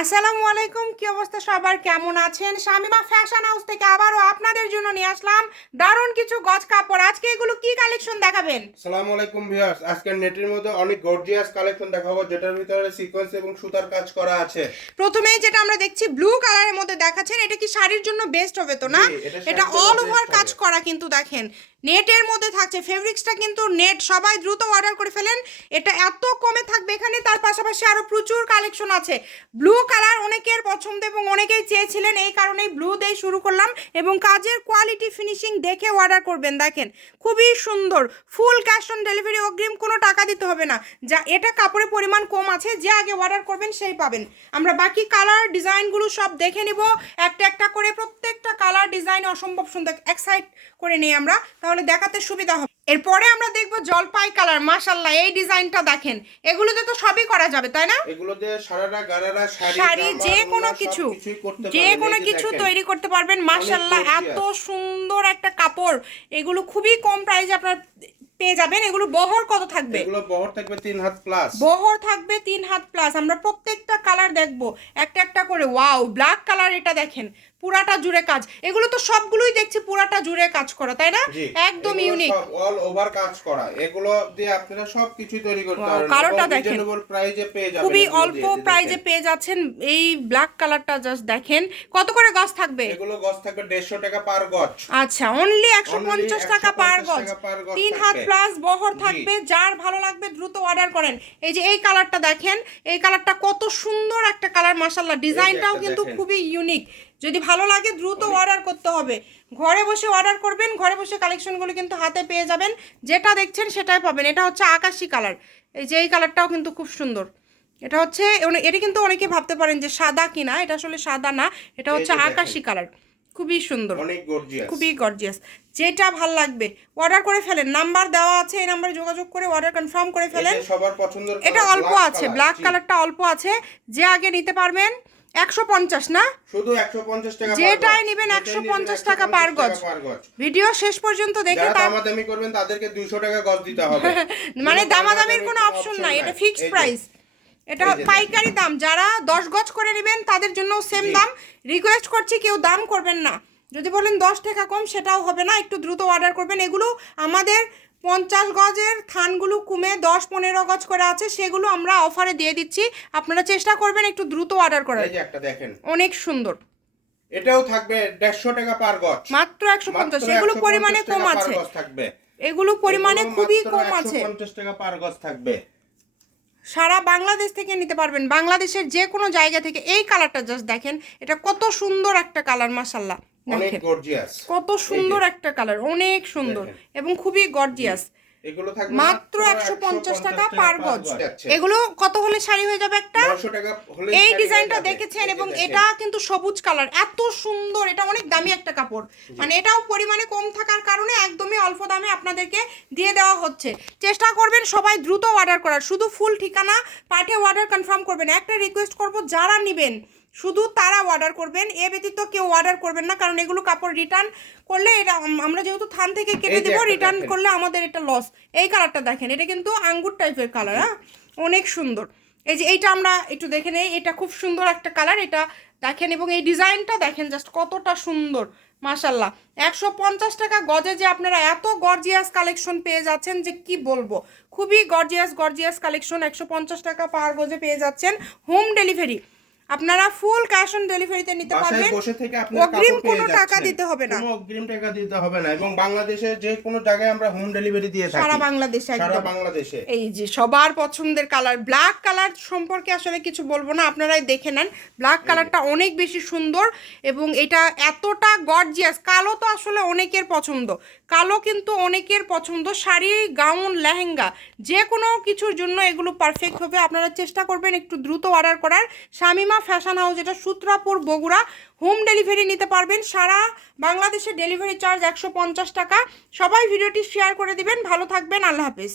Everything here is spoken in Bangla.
আসসালামু আলাইকুম, কি অবস্থা সবার, কেমন আছেন? শামিমা ফ্যাশন হাউস থেকে আবারও আপনাদের জন্য নিয়ে আসলাম দারুণ কিছু গজ কাপড়। আজকে এগুলো কি কালেকশন দেখাবেন? আসসালামু আলাইকুম ভিউয়ার্স, আজকে নেটের মধ্যে অনেক গর্জিয়াস কালেকশন দেখাবো, যেটার ভিতরে সিকোয়েন্স এবং সুতার কাজ করা আছে। প্রথমেই যেটা আমরা দেখছি ব্লু কালারের মধ্যে দেখাচ্ছেন, এটা কি শাড়ির জন্য বেস্ট হবে তো না? এটা অল ওভার কাজ করা, কিন্তু দেখেন নেটের মধ্যে থাকছে, ফেব্রিক্সটা কিন্তু নেট। সবাই দ্রুত অর্ডার করে ফেলেন, এটা এত কমে থাকবে এখানে। তার পাশাপাশি আরো প্রচুর কালেকশন আছে। ব্লু কালার অনেকের পছন্দ এবং অনেকেই চেয়েছিলেন, এই কারণেই ব্লু দিয়ে শুরু করলাম। এবং কাজের কোয়ালিটি ফিনিশিং দেখে অর্ডার করবেন। দেখেন খুবই সুন্দর, ফুল ক্যাশ অন ডেলিভারি, অগ্রিম কোনো টাকা দিতে হবে না। যা এটা কাপড়ের পরিমাণ কম আছে, যে আগে অর্ডার করবেন সেই পাবেন। আমরা বাকি কালার ডিজাইনগুলো সব দেখে নিব একটা একটা করে। প্রত্যেকটা কালার ডিজাইন অসম্ভব সুন্দর, এক সাইড করে নিই আমরা, তাহলে দেখাতে সুবিধা হবে। এরপরে আমরা দেখব জলপাই কালার। মাশাআল্লাহ, এই ডিজাইনটা দেখেন। এগুলোতে তো সবই করা যাবে, তাই না? এগুলোতে সারারা গারারা শাড়ি যে কোনো কিছু তৈরি করতে পারবেন। মাশাআল্লাহ, এত সুন্দর একটা কাপড়। এগুলো খুবই কম প্রাইসে আপনার পেয়ে যাবেন। এগুলো বহর কত থাকবে? এগুলো বহর থাকবে 3 হাত প্লাস। বহর থাকবে 3 হাত প্লাস। আমরা প্রত্যেকটা কালার দেখবো একটা একটা করে। ওয়াও, ব্ল্যাক কালার, এটা দেখেন পুরাটা জুড়ে কাজ। এগুলো তো সবগুলোই দেখছি পুরাটা জুড়ে কাজ করা, তাই না? একদম ইউনিক, সব অল ওভার কাজ করা। এগুলো দিয়ে আপনারা সবকিছু তৈরি করতে পারবেন। কালারটা দেখেন, রিজনেবল প্রাইসে পেয়ে যাবেন, খুবই অল্প প্রাইসে পেয়ে যাচ্ছেন। এই ব্ল্যাক কালারটা জাস্ট দেখেন। কত করে গজ থাকবে? এগুলো গজ থাকবে 150 টাকা পার গজ। আচ্ছা, অনলি 150 টাকা পার গজ। 3 হাত প্লাস বহর থাকবে। যার ভালো লাগবে দ্রুত অর্ডার করেন। এই যে এই কালারটা দেখেন, এই কালারটা কত সুন্দর একটা কালার। মাশাআল্লাহ, ডিজাইনটাও কিন্তু খুবই ইউনিক। যদি ভালো লাগে দ্রুত অর্ডার করতে হবে। ঘরে বসে অর্ডার করবেন, ঘরে বসে কালেকশনগুলো কিন্তু হাতে পেয়ে যাবেন। যেটা দেখছেন সেটাই পাবেন। এটা হচ্ছে আকাশি কালার। এই যে এই কালারটাও কিন্তু খুব সুন্দর। এটা হচ্ছে, এটা কিন্তু অনেকে ভাবতে পারেন যে সাদা কিনা, এটা আসলে সাদা না, এটা হচ্ছে আকাশি কালার। খুবই সুন্দর, অনেক গর্জিয়াস, খুবই গর্জিয়াস। যেটা ভাল লাগবে অর্ডার করে ফেলেন। নাম্বার দেওয়া আছে, এই নাম্বারে যোগাযোগ করে অর্ডার কনফার্ম করে ফেলেন। সবার পছন্দের এটা অল্প আছে, ব্ল্যাক কালারটা অল্প আছে। যে আগে নিতে পারবেন 150 না, শুধু 150 টাকা, যেটাই নেবেন 150 টাকা পার গজ। ভিডিও শেষ পর্যন্ত দেখে দামাদামি করবেন তাদেরকে 200 টাকা গজ দিতে হবে। মানে দামাদামির কোনো অপশন নাই, এটা ফিক্সড প্রাইস। এটা পাইকারি দাম। যারা 10 গজ করে নেবেন তাদের জন্য সেম দাম। রিকোয়েস্ট করছি কেউ দাম করবেন না। যদি বলেন 10 টাকা কম, সেটাও হবে না। একটু দ্রুত অর্ডার করবেন। এগুলো আমাদের 50 গজের থানগুলো কমে 10-15 গজ করে আছে, সেগুলো আমরা অফারে দিয়ে দিচ্ছি। আপনারা চেষ্টা করবেন একটু দ্রুত অর্ডার করার। এই যে একটা দেখেন, অনেক সুন্দর। এটাও থাকবে 150 টাকা পার গজ, মাত্র 150। এগুলো পরিমাণে কম আছে, এগুলো পরিমাণে খুবই কম আছে। 150 টাকা পার গজ থাকবে। সারা বাংলাদেশ থেকে নিতে পারবেন, বাংলাদেশের যে কোনো জায়গা থেকে। এই কালারটা জাস্ট দেখেন, এটা কত সুন্দর একটা কালার। মাশাআল্লাহ, অনেক গর্জিয়াস, কত সুন্দর একটা কালার, অনেক সুন্দর এবং খুবই গর্জিয়াস। এগুলো থাকবে মাত্র 150 টাকা পার গজ। এগুলো কত হলে শাড়ি হয়ে যাবে একটা? 900 টাকা হলে। এই ডিজাইনটা দেখেছেন, এবং এটা কিন্তু সবুজ কালার, এত সুন্দর। এটা অনেক দামি একটা কাপড়, মানে এটাও পরিমাণে কম থাকার কারণে একদমই অল্প দামে আপনাদেরকে দিয়ে দেওয়া হচ্ছে। চেষ্টা করবেন সবাই দ্রুত অর্ডার করার। শুধু ফুল ঠিকানা পাঠিয়ে অর্ডার কনফার্ম করবেন। একটা রিকোয়েস্ট করব, যারা নেবেন শুধু তারা অর্ডার করবেন, এ ব্যতীত কেউ অর্ডার করবেন না। কারণ এগুলো কাপড় রিটার্ন করলে, এটা আমরা যেহেতু থান থেকে কেটে দেবো, রিটার্ন করলে আমাদের এটা লস। এই কালারটা দেখেন, এটা কিন্তু আঙ্গুর টাইপের কালার। হ্যাঁ, অনেক সুন্দর। এই যে এইটা আমরা একটু দেখে নেই, এটা খুব সুন্দর একটা কালার, এটা দেখেন। এবং এই ডিজাইনটা দেখেন জাস্ট কতটা সুন্দর। মাশাআল্লাহ, 150 টাকা গজে যে আপনারা এত গর্জিয়াস কালেকশন পেয়ে যাচ্ছেন যে কি বলবো। খুবই গর্জিয়াস কালেকশন 150 টাকা পার গজে পেয়ে যাচ্ছেন। হোম ডেলিভারি, আপনারা ফুল ক্যাশ অন ডেলিভারিতে নিতে পারবেন। বসে থেকে আপনারা অগ্রিম কোনো টাকা দিতে হবে না, কোনো অগ্রিম টাকা দিতে হবে না। এবং বাংলাদেশের যে কোনো জায়গায় আমরা হোম ডেলিভারি দিয়ে থাকি, সারা বাংলাদেশে, সারা বাংলাদেশে। এই যে সবার পছন্দের কালার ব্ল্যাক কালার সম্পর্কে আসলে কিছু বলবো না, আপনারাই দেখে নেন। ব্ল্যাক কালারটা অনেক বেশি সুন্দর এবং এটা এতটা গর্জিয়াস। কালো তো আসলে অনেকের পছন্দ, কালো কিন্তু অনেকের পছন্দ। শাড়ি, গাউন, লেহেঙ্গা যে কোনো কিছুর জন্য এগুলো পারফেক্ট হবে। আপনারা চেষ্টা করবেন একটু দ্রুত অর্ডার করার। শামিমা ফ্যাশন হাউস, এটা সূত্রাপুর, বগুড়া। হোম ডেলিভারি নিতে পারবেন। সারা বাংলাদেশে ডেলিভারি চার্জ 150 টাকা। সবাই ভিডিওটি শেয়ার করে দিবেন। ভালো থাকবেন, আল্লাহ হাফেজ।